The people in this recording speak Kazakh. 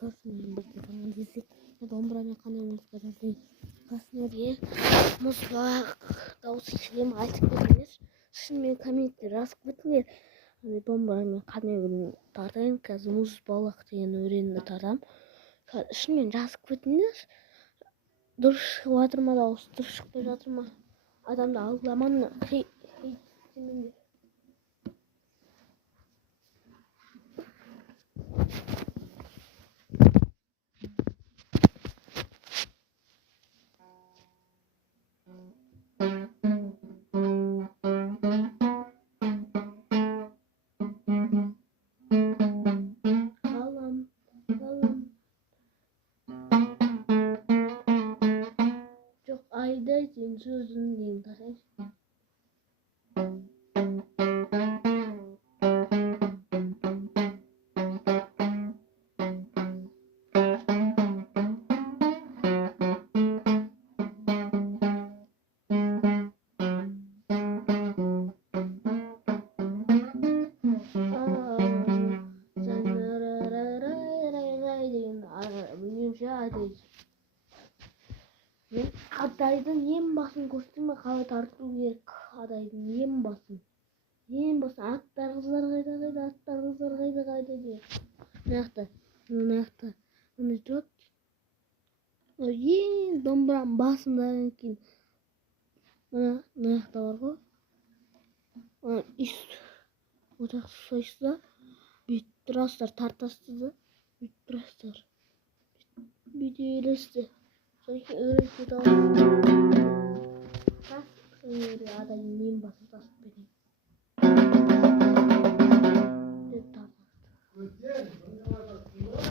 сосын бірге десек домбырамен қандай музыка жазасыңызге мұзбақ дауыс шлем айтып кетіңіз. Шынымен комменттер жазып кетіңдер. Домбырамен қандай өлең тартайын, қазір мұзбалақ деген өлеңді тартамын. Шынымен жазып кетіңдер. Дұрыс шығып жатыр ма, дауыс дұрыс шықпай жатыр ма? Адамды алдаманы хейтемеңдер. Жоқ, айдай сен сөзін дейін тартайыншы. Мен адайдың ең басын көрсетейін бе, қалай тарту керек адайдың ең басын. Аттар қыздар қайда, аттар қыздар қайда деп. Мына жақта міне жот. Ең домбыраның басында екен. Мына жақта бар ғой. Отақ сойса, бүйтіп тұрасыздар, тартасыздар да, бүйтіп тұрасыздар. Бүйтіп елесті. Сосын үйретіп аласыз. Адайдың ең басын тасып берейін.